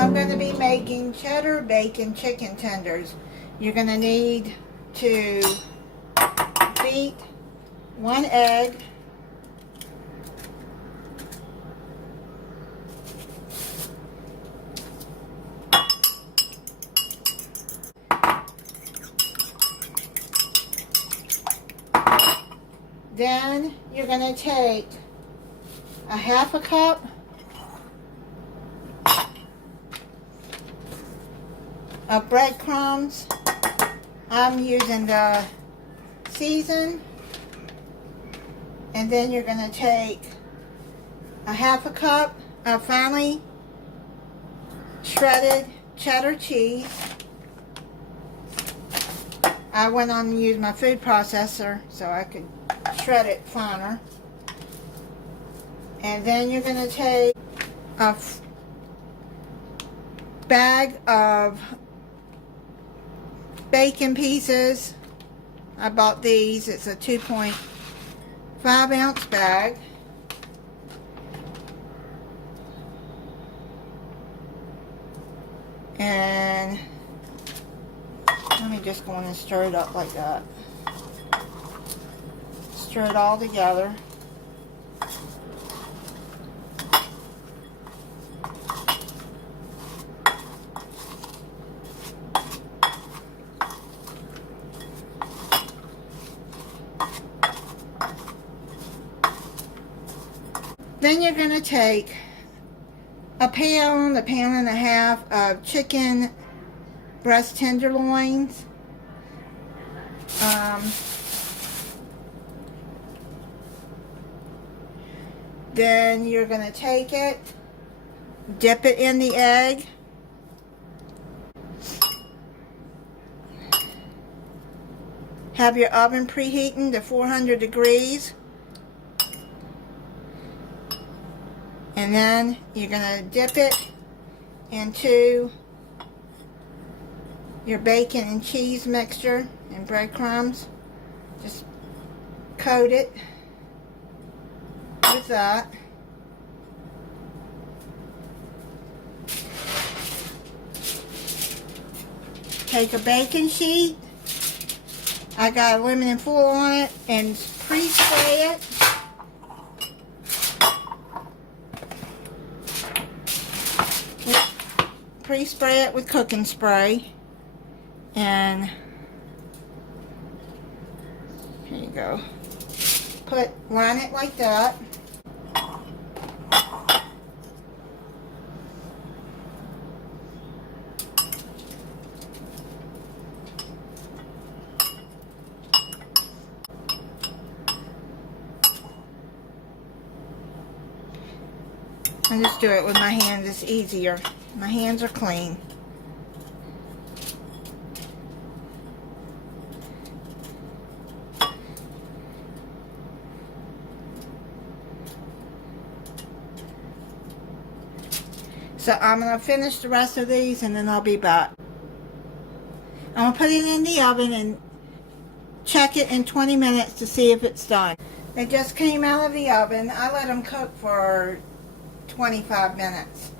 I'm going to be making cheddar bacon chicken tenders. You're going to need to beat 1 egg, then you're going to take a 1/2 cup of breadcrumbs. I'm using the season. And then you're going to take a 1/2 cup of finely shredded cheddar cheese. I went on and used my food processor so I could shred it finer. And then you're going to take a bag of bacon pieces. I bought these. It's a 2.5-ounce bag. And let me just go in and stir it up like that. Stir it all together. Then you're going to take a pound and a half of chicken breast tenderloins. Then you're going to take it, dip it in the egg, have your oven preheating to 400 degrees. And then you're going to dip it into your bacon and cheese mixture and breadcrumbs. Just coat it with that. Take a baking sheet. I got aluminum foil on it and pre-spray it. Pre-spray it with cooking spray, and here you go. Line it like that. I just do it with my hands, it's easier. My hands are clean. So I'm going to finish the rest of these and then I'll be back. I'm going to put it in the oven and check it in 20 minutes to see if it's done. They just came out of the oven. I let them cook for 25 minutes.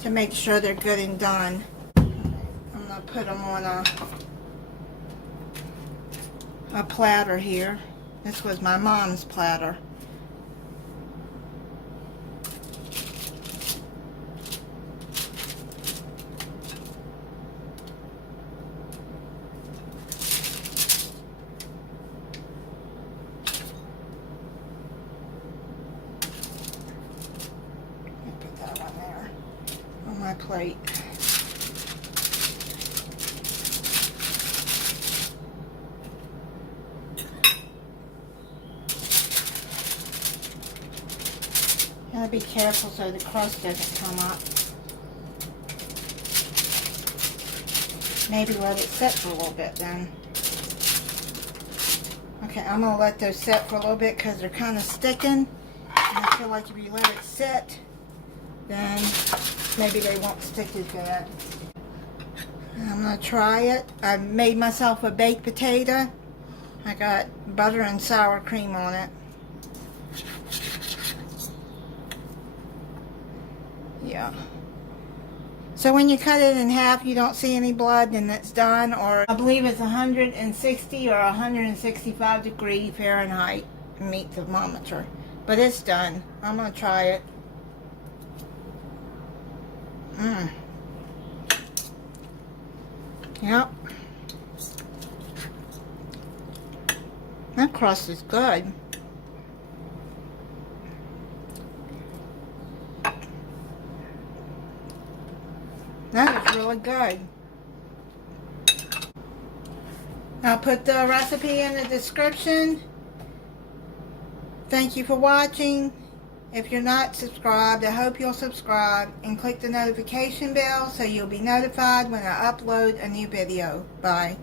To make sure they're good and done. I'm going to put them on a platter here. This was my mom's platter. Put that one there on my plate. Gotta be careful so the crust doesn't come up. Maybe let it set for a little bit then. Okay, I'm gonna let those set for a little bit because they're kind of sticking. And I feel like if you let it sit, then maybe they won't stick as good. I'm gonna try it. I made myself a baked potato. I got butter and sour cream on it. Yeah. So when you cut it in half, you don't see any blood, then it's done. Or I believe it's 160 or 165 degree Fahrenheit meat thermometer. But it's done. I'm going to try it. Yep. That crust is good. That is really good. I'll put the recipe in the description. Thank you for watching. If you're not subscribed, I hope you'll subscribe and click the notification bell so you'll be notified when I upload a new video. Bye.